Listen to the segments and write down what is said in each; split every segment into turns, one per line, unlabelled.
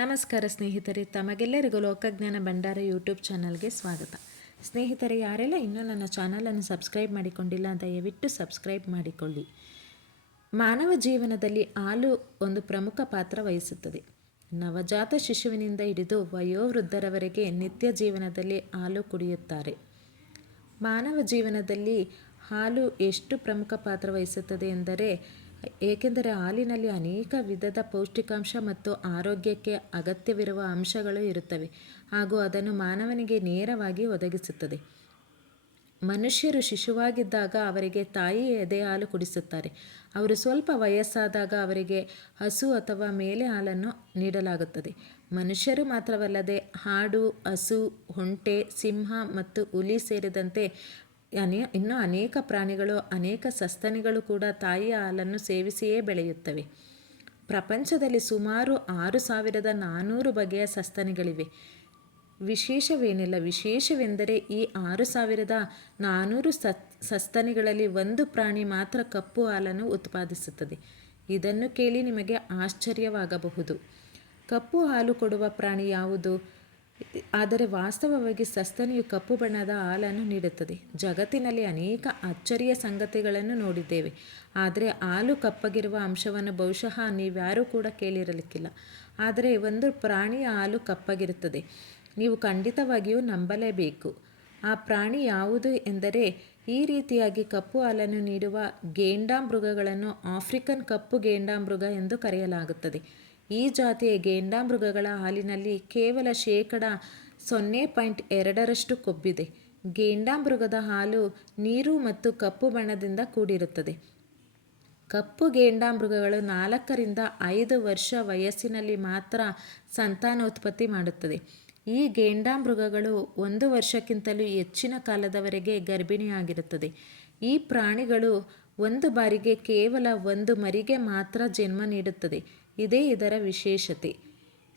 ನಮಸ್ಕಾರ ಸ್ನೇಹಿತರೆ, ತಮಗೆಲ್ಲರಿಗೂ ಲೋಕಜ್ಞಾನ ಭಂಡಾರ ಯೂಟ್ಯೂಬ್ ಚಾನಲ್ಗೆ ಸ್ವಾಗತ. ಸ್ನೇಹಿತರೆ, ಯಾರೆಲ್ಲ ಇನ್ನೂ ನನ್ನ ಚಾನಲನ್ನು ಸಬ್ಸ್ಕ್ರೈಬ್ ಮಾಡಿಕೊಂಡಿಲ್ಲ ದಯವಿಟ್ಟು ಸಬ್ಸ್ಕ್ರೈಬ್ ಮಾಡಿಕೊಳ್ಳಿ. ಮಾನವ ಜೀವನದಲ್ಲಿ ಹಾಲು ಒಂದು ಪ್ರಮುಖ ಪಾತ್ರ ವಹಿಸುತ್ತದೆ. ನವಜಾತ ಶಿಶುವಿನಿಂದ ಹಿಡಿದು ವಯೋವೃದ್ಧರವರೆಗೆ ನಿತ್ಯ ಜೀವನದಲ್ಲಿ ಹಾಲು ಕುಡಿಯುತ್ತಾರೆ. ಮಾನವ ಜೀವನದಲ್ಲಿ ಹಾಲು ಎಷ್ಟು ಪ್ರಮುಖ ಪಾತ್ರ ವಹಿಸುತ್ತದೆ ಎಂದರೆ ಏಕೆಂದರೆ ಹಾಲಿನಲ್ಲಿ ಅನೇಕ ವಿಧದ ಪೌಷ್ಟಿಕಾಂಶ ಮತ್ತು ಆರೋಗ್ಯಕ್ಕೆ ಅಗತ್ಯವಿರುವ ಅಂಶಗಳು ಇರುತ್ತವೆ ಹಾಗೂ ಅದನ್ನು ಮಾನವನಿಗೆ ನೇರವಾಗಿ ಒದಗಿಸುತ್ತದೆ. ಮನುಷ್ಯರು ಶಿಶುವಾಗಿದ್ದಾಗ ಅವರಿಗೆ ತಾಯಿ ಎದೆ ಹಾಲು ಕುಡಿಸುತ್ತಾರೆ. ಅವರು ಸ್ವಲ್ಪ ವಯಸ್ಸಾದಾಗ ಅವರಿಗೆ ಹಸು ಅಥವಾ ಮೇಲೆ ಹಾಲನ್ನು ನೀಡಲಾಗುತ್ತದೆ. ಮನುಷ್ಯರು ಮಾತ್ರವಲ್ಲದೆ ಹಾಡು, ಹಸು ಹೊಂಟೆ ಸಿಂಹ ಮತ್ತು ಹುಲಿ ಸೇರಿದಂತೆ ಅನೇ, ಇನ್ನು ಅನೇಕ ಪ್ರಾಣಿಗಳು, ಅನೇಕ ಸಸ್ತನಿಗಳು ಕೂಡ ತಾಯಿಯ ಹಾಲನ್ನು ಸೇವಿಸಿಯೇ ಬೆಳೆಯುತ್ತವೆ. ಪ್ರಪಂಚದಲ್ಲಿ ಸುಮಾರು ಆರು ಸಾವಿರದ ನಾನ್ನೂರು ಬಗೆಯ ಸಸ್ತನಿಗಳಿವೆ. ವಿಶೇಷವೇನಿಲ್ಲ, ವಿಶೇಷವೆಂದರೆ ಈ ಆರು ಸಾವಿರದ ನಾನ್ನೂರು ಸಸ್ತನಿಗಳಲ್ಲಿ ಒಂದು ಪ್ರಾಣಿ ಮಾತ್ರ ಕಪ್ಪು ಹಾಲನ್ನು ಉತ್ಪಾದಿಸುತ್ತದೆ. ಇದನ್ನು ಕೇಳಿ ನಿಮಗೆ ಆಶ್ಚರ್ಯವಾಗಬಹುದು. ಕಪ್ಪು ಹಾಲು ಕೊಡುವ ಪ್ರಾಣಿ ಯಾವುದು? ಆದರೆ ವಾಸ್ತವವಾಗಿ ಸಸ್ತನಿಯು ಕಪ್ಪು ಬಣ್ಣದ ಹಾಲನ್ನು ನೀಡುತ್ತದೆ. ಜಗತ್ತಿನಲ್ಲಿ ಅನೇಕ ಅಚ್ಚರಿಯ ಸಂಗತಿಗಳನ್ನು ನೋಡಿದ್ದೇವೆ. ಆದರೆ ಹಾಲು ಕಪ್ಪಗಿರುವ ಅಂಶವನ್ನು ಬಹುಶಃ ನೀವ್ಯಾರೂ ಕೂಡ ಕೇಳಿರಲಿಕ್ಕಿಲ್ಲ. ಆದರೆ ಒಂದು ಪ್ರಾಣಿಯ ಹಾಲು ಕಪ್ಪಗಿರುತ್ತದೆ. ನೀವು ಖಂಡಿತವಾಗಿಯೂ ನಂಬಲೇಬೇಕು. ಆ ಪ್ರಾಣಿ ಯಾವುದು ಎಂದರೆ ಈ ರೀತಿಯಾಗಿ ಕಪ್ಪು ಹಾಲನ್ನು ನೀಡುವ ಗೇಂಡಾಮೃಗಗಳನ್ನು ಆಫ್ರಿಕನ್ ಕಪ್ಪು ಗೇಂಡಾಮೃಗ ಎಂದು ಕರೆಯಲಾಗುತ್ತದೆ. ಈ ಜಾತಿಯ ಗೇಂಡಾಮೃಗಗಳ ಹಾಲಿನಲ್ಲಿ ಕೇವಲ ಶೇಕಡ ಸೊನ್ನೆ ಪಾಯಿಂಟ್ ಎರಡರಷ್ಟು ಕೊಬ್ಬಿದೆ. ಗೇಂಡಾಮೃಗದ ಹಾಲು ನೀರು ಮತ್ತು ಕಪ್ಪು ಬಣ್ಣದಿಂದ ಕೂಡಿರುತ್ತದೆ. ಕಪ್ಪು ಗೇಂಡಾಮೃಗಗಳು ನಾಲ್ಕರಿಂದ ಐದು ವರ್ಷ ವಯಸ್ಸಿನಲ್ಲಿ ಮಾತ್ರ ಸಂತಾನೋತ್ಪತ್ತಿ ಮಾಡುತ್ತದೆ. ಈ ಗೇಂಡಾಮೃಗಗಳು ಒಂದು ವರ್ಷಕ್ಕಿಂತಲೂ ಹೆಚ್ಚಿನ ಕಾಲದವರೆಗೆ ಗರ್ಭಿಣಿಯಾಗಿರುತ್ತದೆ. ಈ ಪ್ರಾಣಿಗಳು ಒಂದು ಬಾರಿಗೆ ಕೇವಲ ಒಂದು ಮರಿಗೆ ಮಾತ್ರ ಜನ್ಮ ನೀಡುತ್ತದೆ. ಇದೇ ಇದರ ವಿಶೇಷತೆ.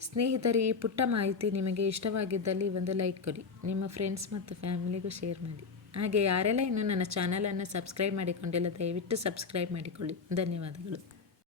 ಸ್ನೇಹಿತರೆ, ಈ ಪುಟ್ಟ ಮಾಹಿತಿ ನಿಮಗೆ ಇಷ್ಟವಾಗಿದ್ದಲ್ಲಿ ಒಂದು ಲೈಕ್ ಕೊಡಿ. ನಿಮ್ಮ ಫ್ರೆಂಡ್ಸ್ ಮತ್ತು ಫ್ಯಾಮಿಲಿಗೂ ಶೇರ್ ಮಾಡಿ. ಹಾಗೆ ಯಾರೆಲ್ಲ ಇನ್ನೂ ನನ್ನ ಚಾನಲನ್ನು ಸಬ್ಸ್ಕ್ರೈಬ್ ಮಾಡಿಕೊಂಡಿಲ್ಲ, ದಯವಿಟ್ಟು ಸಬ್ಸ್ಕ್ರೈಬ್ ಮಾಡಿಕೊಳ್ಳಿ. ಧನ್ಯವಾದಗಳು.